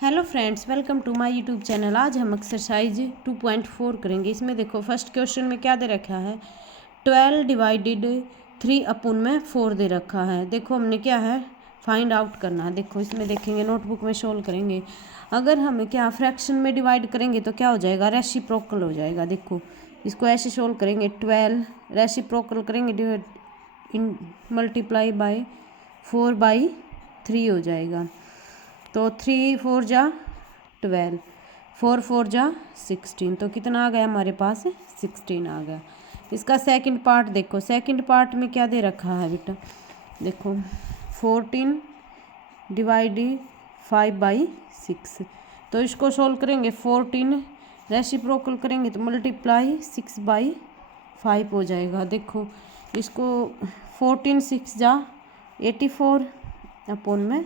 Hello friends, welcome to my YouTube channel. आज हम exercise 2.4 करेंगे। इसमें देखो फर्स्ट क्वेश्चन में क्या दे रखा है, 12 डिवाइडेड 3 अपून में 4 दे रखा है। देखो हमने क्या है फाइंड आउट करना है। देखो इसमें देखेंगे, नोटबुक में सोल्व करेंगे। अगर हमें क्या फ्रैक्शन में डिवाइड करेंगे तो क्या हो जाएगा, रेसिप्रोकल हो जाएगा। देखो इसको ऐसे सोल्व करेंगे, 12 रेसिप्रोकल करेंगे, डिवाइड इन मल्टीप्लाई बाय 4/3 हो जाएगा। तो 3 4 जा 12, 4 4 जा 16, तो कितना आ गया हमारे पास, 16 आ गया। इसका सेकंड पार्ट देखो, सेकंड पार्ट में क्या दे रखा है बेटा, देखो 14 डिवाइड 5/6। तो इसको सोल्व करेंगे, 14 रेसिप्रोकल करेंगे तो मल्टीप्लाई 6/5 हो जाएगा। देखो इसको 14 6 जा 84 अपोन में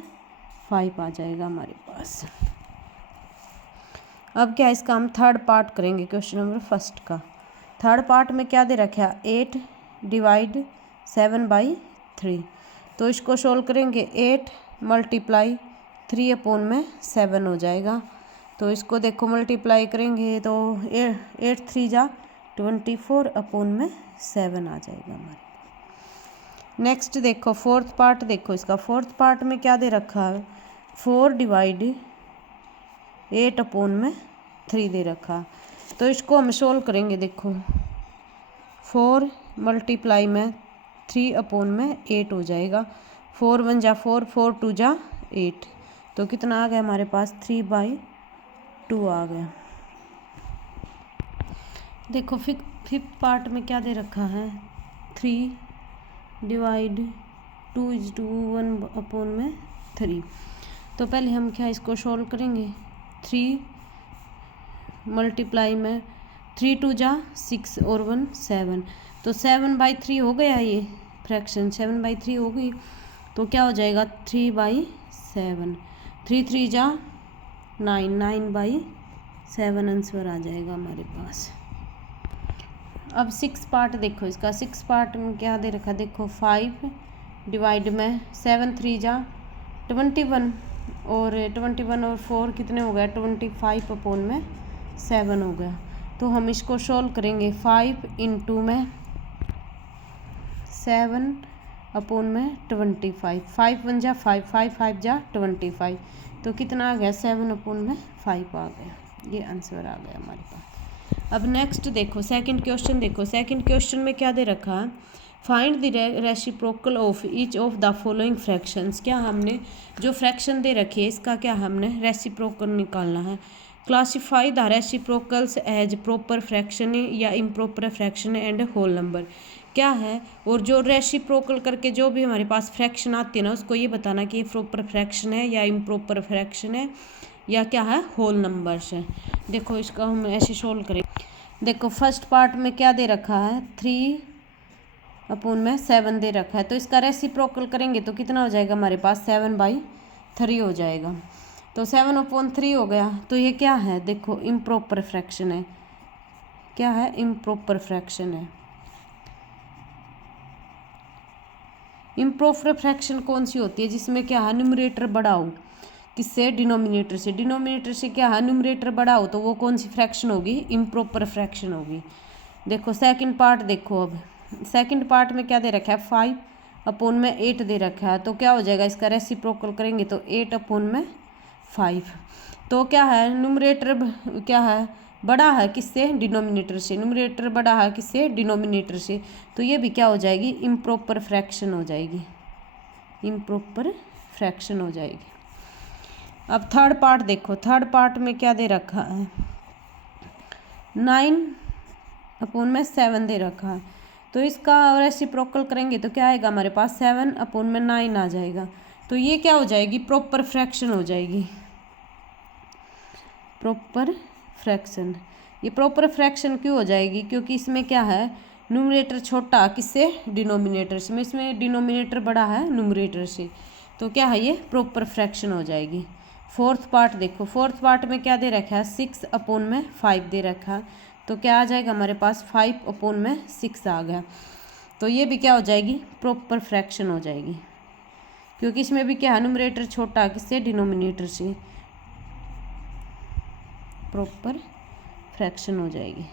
5 आ जाएगा हमारे पास। अब क्या इसका हम थर्ड पार्ट करेंगे, क्वेश्चन नंबर फर्स्ट का। थर्ड पार्ट में क्या दे रखा है, 8 डिवाइड 7/3। तो इसको सोल्व करेंगे, 8 मल्टीप्लाई 3 अपोन में 7 हो जाएगा। तो इसको देखो मल्टीप्लाई करेंगे तो 8 3 जा 24 अपोन में 7 आ जाएगा हमारे। नेक्स्ट देखो फोर्थ पार्ट, देखो इसका फोर्थ पार्ट में क्या दे रखा है, 4 डिवाइड 8 अपोन में 3 दे रखा। तो इसको हम सोल्व करेंगे। देखो 4 मल्टीप्लाई में 3 अपोन में 8 हो जाएगा। 4 1 जा 4, 4 2 जा 8, तो कितना आ गया हमारे पास, 3/2 आ गया। देखो फिफ्थ पार्ट में क्या दे रखा है, 3 डिवाइड 2:1 अपोन में 3। तो पहले हम क्या इसको सोल्व करेंगे, 3 मल्टीप्लाई में 3 2 जा 6 और 1 7, तो 7/3 हो गया ये फ्रैक्शन, 7/3 हो गई। तो क्या हो जाएगा, 3/7, 3 3 जा 9, 9/7 आंसर आ जाएगा हमारे पास। अब 6 पार्ट देखो इसका, 6 पार्ट में क्या दे रखा, देखो 5 डिवाइड में 7 3 जा 21 और 21 और 4 कितने हो गए, 25 अपोन में 7 हो गया। तो हम इसको सोल्व करेंगे, 5 इंटू में 7 अपोन में 25, 5 1 जा 5, 5 5 जा 25, तो कितना आ गया, 7 अपोन में 5 आ गया। ये आंसर आ गया हमारे पास। अब नेक्स्ट देखो सेकंड क्वेश्चन, देखो सेकंड क्वेश्चन में क्या दे रखा है, find the reciprocal of each of the following fractions. क्या हमने जो फ्रैक्शन दे रखी है इसका क्या हमने रेसिप्रोकल निकालना है। Classify the reciprocals as proper fraction या improper fraction and whole number. क्या है, और जो रेसिप्रोकल करके जो भी हमारे पास फ्रैक्शन आती है ना, उसको ये बताना कि ये प्रॉपर फ्रैक्शन है या इम्प्रॉपर फ्रैक्शन है या क्या है, होल नंबर्स है। देखो इसका हम ऐसे सोल्व करें। देखो फर्स्ट पार्ट में क्या दे रखा है, 3 अपोन में 7 दे रखा है। तो इसका रेसिप्रोकल करेंगे तो कितना हो जाएगा हमारे पास, 7/3 हो जाएगा। तो 7/3 हो गया। तो ये क्या है, देखो इम्प्रॉपर फ्रैक्शन है। क्या है, इम्प्रॉपर फ्रैक्शन है। इम्प्रॉपर फ्रैक्शन कौन सी होती है, जिसमें क्या है न्यूमरेटर बड़ा हो, किससे, डिनोमिनेटर से। डिनोमिनेटर से क्या है, न्यूमरेटर बड़ा हो, तो वो कौन सी फ्रैक्शन होगी, इम्प्रॉपर फ्रैक्शन होगी। देखो सेकंड पार्ट देखो, अब सेकंड पार्ट में क्या दे रखा है, 5 अपोन में 8 दे रखा है। तो क्या हो जाएगा, इसका रेसिप्रोकल करेंगे तो 8 अपोन में 5। तो क्या है, न्यूमरेटर क्या है, बड़ा है किससे, डिनोमिनेटर से। न्यूमरेटर बड़ा है किससे, डिनोमिनेटर से। तो ये भी क्या हो जाएगी, इम्प्रॉपर फ्रैक्शन हो जाएगी, इम्प्रॉपर फ्रैक्शन हो जाएगी। अब थर्ड पार्ट देखो, थर्ड पार्ट में क्या दे रखा है, 9 अपोन में 7 दे रखा है। तो इसका रेसिप्रोकल करेंगे तो क्या आएगा हमारे पास, 7 अपोन में 9 आ जाएगा। तो ये क्या हो जाएगी, प्रॉपर फ्रैक्शन हो जाएगी, प्रॉपर फ्रैक्शन। ये प्रॉपर फ्रैक्शन क्यों हो जाएगी, क्योंकि इसमें क्या है, न्यूमरेटर छोटा किससे, डिनोमिनेटर से। इसमें डिनोमिनेटर बड़ा है न्यूमरेटर से। तो क्या है, ये प्रॉपर फ्रैक्शन हो जाएगी। फोर्थ पार्ट देखो, फोर्थ पार्ट में क्या दे रखा है, 6 अपोन में 5 दे रखा है। तो क्या आ जाएगा हमारे पास, 5 अपोन में 6 आ गया। तो ये भी क्या हो जाएगी, प्रॉपर फ्रैक्शन हो जाएगी, क्योंकि इसमें भी क्या है, न्यूमरेटर छोटा किससे, डिनोमिनेटर से। प्रॉपर फ्रैक्शन हो जाएगी।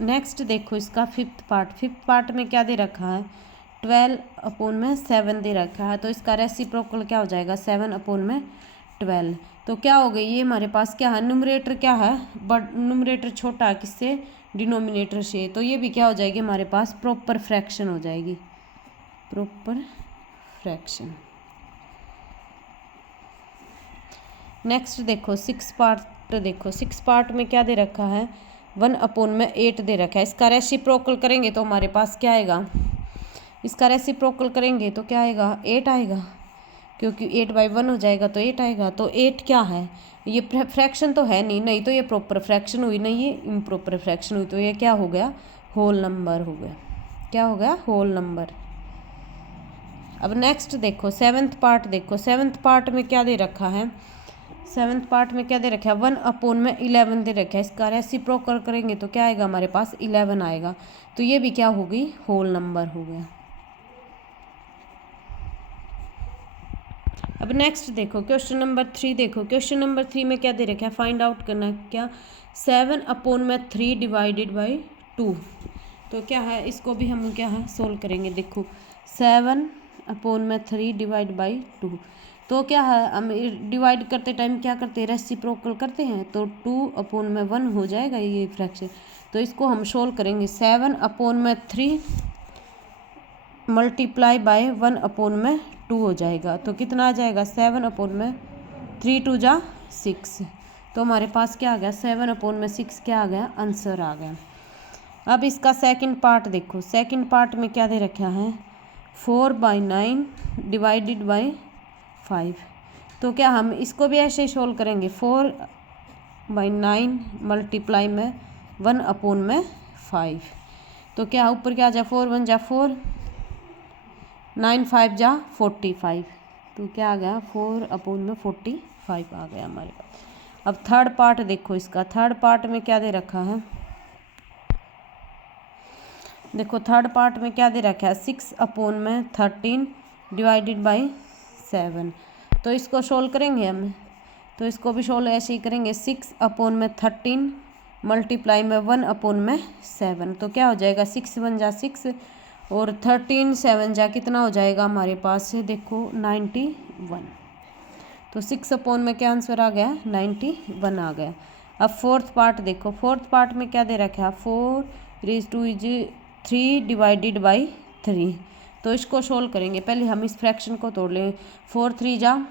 नेक्स्ट देखो इसका फिफ्थ पार्ट में क्या दे रखा है, 12/7 दे रखा है। तो इसका रेसिप्रोकल क्या हो जाएगा, 7/12। तो क्या हो गई, ये हमारे पास क्या है, न्यूमरेटर क्या है, बट न्यूमरेटर छोटा है किससे, डिनोमिनेटर से। तो ये भी क्या हो जाएगी हमारे पास, प्रॉपर फ्रैक्शन हो जाएगी, प्रॉपर फ्रैक्शन। नेक्स्ट देखो 6 पार्ट, देखो 6 पार्ट में क्या दे रखा है, 1/8 दे रखा है। इसका रेसिप्रोकल करेंगे तो हमारे पास क्या आएगा, इसका रेसिप्रोकल करेंगे तो क्या आएगा, 8 आएगा, क्योंकि 8/1 हो जाएगा तो 8 आएगा। तो 8 क्या है, ये फ्रैक्शन तो है नहीं, नहीं तो ये प्रॉपर फ्रैक्शन हुई, नहीं ये इम्प्रॉपर फ्रैक्शन हुई। तो ये क्या हो गया, होल नंबर हो गया, क्या हो गया, होल नंबर। अब नेक्स्ट देखो 7th पार्ट, देखो 7th पार्ट में क्या दे रखा है, 7th पार्ट में क्या दे रखा है, 1/11 दे रखा है। इसका रेसिप्रोकल करेंगे तो क्या आएगा हमारे पास, 11 आएगा। तो ये भी क्या हो गई, होल नंबर हो गया। अब नेक्स्ट देखो क्वेश्चन नंबर 3, देखो क्वेश्चन नंबर 3 में क्या दे रखा है, फाइंड आउट करना है क्या, 7/3 डिवाइडेड बाई 2। तो क्या है, इसको भी हम क्या है सोल्व करेंगे। देखो 7/3 डिवाइड बाई 2, तो क्या है, हम डिवाइड करते टाइम क्या करते हैं, रेसिप्रोकल करते हैं, तो 2/1 हो जाएगा ये फ्रैक्शन। तो इसको हम सोल्व करेंगे, 7/3 मल्टीप्लाई बाय 1/2 हो जाएगा। तो कितना आ जाएगा, 7/3 2 जा 6। तो हमारे पास क्या आ गया, 7/6 क्या आ गया, आंसर आ गया। अब इसका सेकंड पार्ट देखो, सेकंड पार्ट में क्या दे रखा है, 4/9 डिवाइडेड बाई 5। तो क्या हम इसको भी ऐसे ही सोल्व करेंगे, 4/9 मल्टीप्लाई में 1/5। तो क्या ऊपर क्या आ जाए, 4 1 जा 4, 9 5 जा 45। तो क्या आ गया, 4/45 आ गया हमारे पास। अब थर्ड पार्ट देखो, इसका थर्ड पार्ट में क्या दे रखा है, देखो थर्ड पार्ट में क्या दे रखा है, 6/13 डिवाइडेड बाई 7। तो इसको सोल्व करेंगे हम, तो इसको भी सोल्व ऐसे ही करेंगे, 6/13 मल्टीप्लाई में 1/7। तो क्या हो जाएगा, 6 1 जा 6 और 13 7 जा कितना हो जाएगा हमारे पास से, देखो 91। तो 6 में क्या आंसर आ गया, 91 आ गया। अब फोर्थ पार्ट देखो, फोर्थ पार्ट में क्या दे रखा है, 4⁻2 डिवाइडेड बाई 3। तो इसको सोल्व करेंगे, पहले हम इस फ्रैक्शन को तोड़ लें, 4 3 जा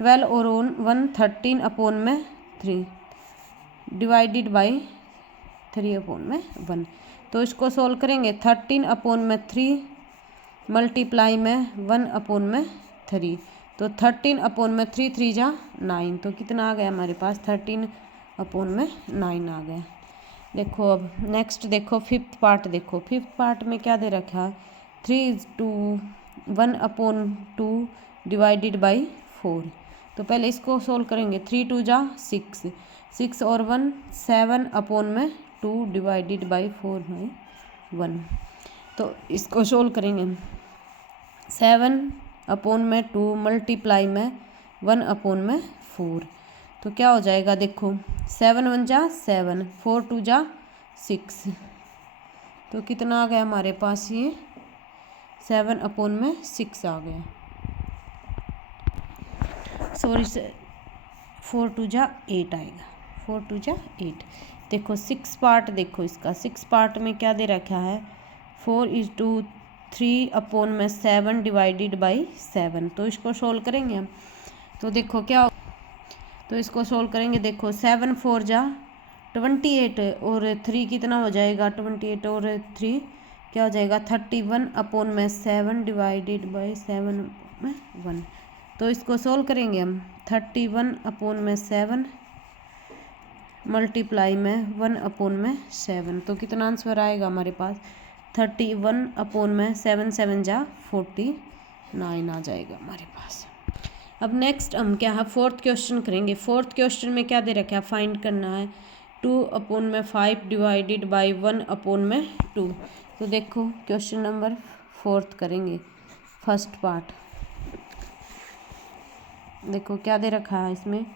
12 और 1 13/3 डिवाइडेड बाई 3/1। तो इसको सोल्व करेंगे, 13/3 मल्टीप्लाई में 1/3। तो 13/3 3 जा 9। तो कितना आ गया हमारे पास, 13/9 आ गया। देखो अब नेक्स्ट देखो फिफ्थ पार्ट, देखो फिफ्थ पार्ट में क्या दे रखा है, 1/2 डिवाइडेड बाई 4। तो पहले इसको सोल्व करेंगे, 3 2 जा 6, 6 और 1 7/2 डिवाइडेड बाई 4/1। तो इसको सोल्व करेंगे, 7/2 मल्टीप्लाई में 1/4। तो क्या हो जाएगा, देखो 7 1 जा 7, 4 2 जा 6। तो कितना आ गया हमारे पास, ये 7/6 आ गया, सॉरी 4 2 जा 8 आएगा, 4 2 जा 8। देखो 6 पार्ट, देखो इसका 6 पार्ट में क्या दे रखा है, 4:3/7 डिवाइडेड बाई 7। तो इसको सोल्व करेंगे हम, तो देखो क्या, तो इसको सोल्व करेंगे, देखो 7 4 जा 28 और 3 कितना हो जाएगा, 28 और 3 क्या हो जाएगा, 31/7 डिवाइडेड बाई 7/1। तो इसको सोल्व करेंगे हम, 31/7 मल्टीप्लाई में 1/7। तो कितना आंसर आएगा हमारे पास, 31/7 7 जा 49 आ जाएगा हमारे पास। अब नेक्स्ट हम क्या है, फोर्थ क्वेश्चन करेंगे। फोर्थ क्वेश्चन में क्या दे रखा है, फाइंड करना है 2/5 डिवाइडेड बाई 1/2। तो देखो क्वेश्चन नंबर फोर्थ करेंगे, फर्स्ट पार्ट। देखो क्या दे रखा है इसमें,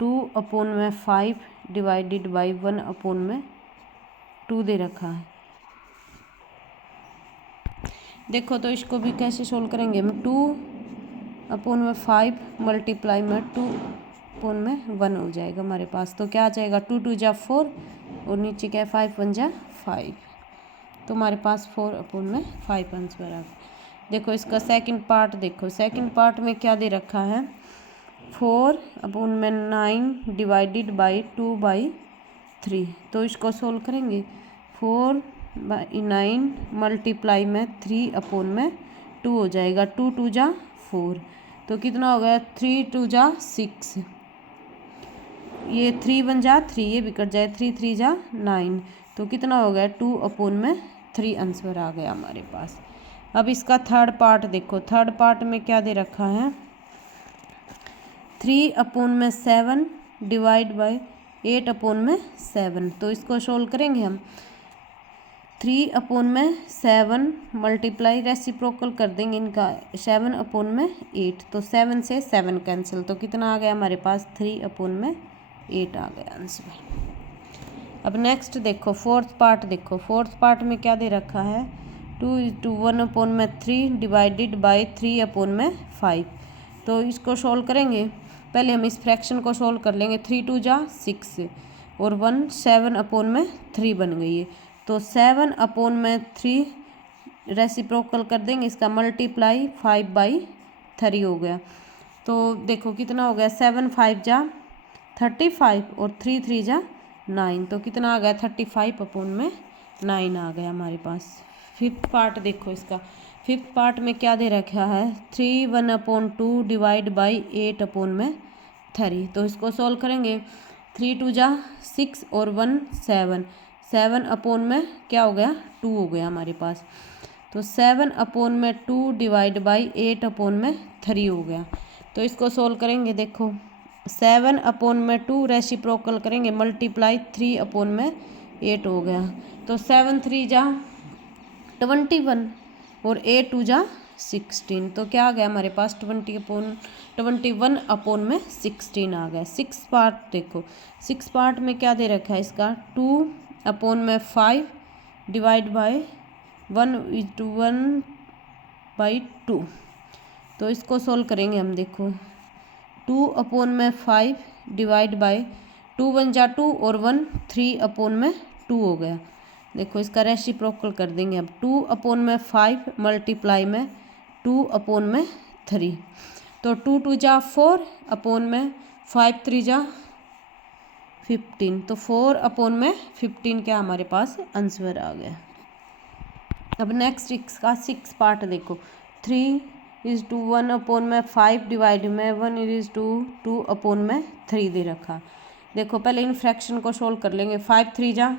2/5 डिवाइडेड बाई 1/2 दे रखा है। देखो तो इसको भी कैसे सोल्व करेंगे हम, 2/5 मल्टीप्लाई में 2/1 हो जाएगा हमारे पास। तो क्या आ जाएगा, 2 2 जा 4 और नीचे क्या है 5 1 जा 5, तो हमारे पास 4/5 आंसर आ गया। देखो इसका सेकंड पार्ट देखो, सेकंड पार्ट में क्या दे रखा है, 4/9 डिवाइडेड बाई 2/3। तो इसको सोल्व करेंगे, 4/9 मल्टीप्लाई में 3/2 हो जाएगा, 2 2 जा 4, तो कितना हो गया 3 2 जा 6, ये 3 1 जा 3, ये भी कट जाए, 3 3 जा 9, तो कितना हो गया 2/3 आंसर आ गया हमारे पास। अब इसका थर्ड पार्ट देखो, थर्ड पार्ट में क्या दे रखा है, 3/7 डिवाइड बाई 8/7। तो इसको सोल्व करेंगे हम, 3/7 मल्टीप्लाई रेसिप्रोकल कर देंगे इनका 7/8, तो 7 से 7 कैंसिल, तो कितना आ गया हमारे पास 3/8 आ गया आंसर। अब नेक्स्ट देखो फोर्थ पार्ट देखो, फोर्थ पार्ट में क्या दे रखा है, 2/1/3 डिवाइडेड बाई 3/5। तो इसको सोल्व करेंगे, पहले हम इस फ्रैक्शन को सोल्व कर लेंगे, 3 2 जा 6 और 1 7/3 बन गई है, तो 7/3 रेसिप्रोकल कर देंगे, इसका मल्टीप्लाई 5/3 हो गया। तो देखो कितना हो गया, 7 5 जा 35 और 3 3 जा 9, तो कितना आ गया 35/9 आ गया हमारे पास। फिफ्थ पार्ट देखो इसका, फिफ्थ पार्ट में क्या दे रखा है, 3 1/2 डिवाइड बाई 8/3। तो इसको सोल्व करेंगे, 3 2 जा 6 और 1 7, 7 में क्या हो गया 2 हो गया हमारे पास, तो 7/2 डिवाइड बाई 8/3 हो गया। तो इसको सोल्व करेंगे, देखो 7/2 रेसिप्रोकल करेंगे, मल्टीप्लाई 3/8 हो गया, तो 7 3 जा 21 और 8 2 जा 16, तो क्या आ गया हमारे पास 21/16 आ गया। सिक्स पार्ट देखो, सिक्स पार्ट में क्या दे रखा है इसका, 2/5 डिवाइड बाई 1/2, तो इसको सोल्व करेंगे हम, देखो 2/5 डिवाइड बाई 2 1 जा 2 और 1 3/2 हो गया। देखो इसका रेसिप्रोकल कर देंगे अब, 2/5 मल्टीप्लाई में 2/3, तो 2 2 जा 4 5 3 जा 15, तो 4/15 क्या हमारे पास आंसर आ गया। अब नेक्स्ट इसका सिक्स पार्ट देखो, 3:1/5 डिवाइड में 1:2/3 दे रखा। देखो पहले इन फ्रैक्शन को सोल्व कर लेंगे, 5 3 जा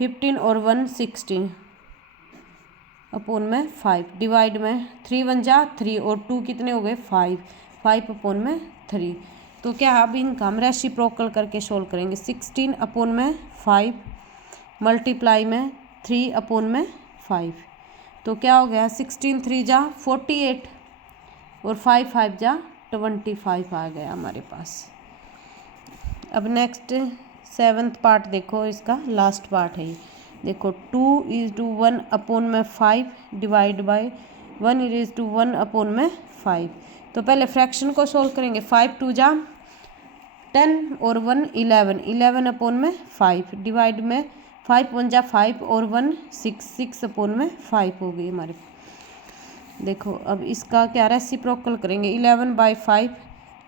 15 और 1 16/5 डिवाइड में 3 1 जा 3 और 2 कितने हो गए 5 5/3। तो क्या अब इनका हम रेसिप्रोकल करके सोल्व करेंगे, 16/5 मल्टीप्लाई में 3/5, तो क्या हो गया 16 3 जा 48 और 5 5 जा 25 आ गया हमारे पास। अब नेक्स्ट सेवन्थ पार्ट देखो, इसका लास्ट पार्ट है ये, देखो 2:1/5 डिवाइड बाई 1:1/5। तो पहले फ्रैक्शन को सोल्व करेंगे, 5 2 जा 10 और 1 11 11/5 डिवाइड में 5 1 जा 5 और 1 6 6/5 हो गई हमारे। देखो अब इसका क्या रेसिप्रोकल करेंगे, 11/5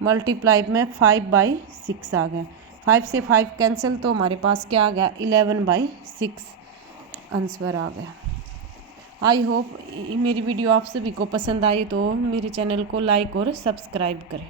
मल्टीप्लाई में 5/6 आ गया, 5 से 5 कैंसिल, तो हमारे पास क्या आ गया 11/6 आंसर आ गया। आई होप मेरी वीडियो आप सभी को पसंद आई, तो मेरे चैनल को लाइक और सब्सक्राइब करें।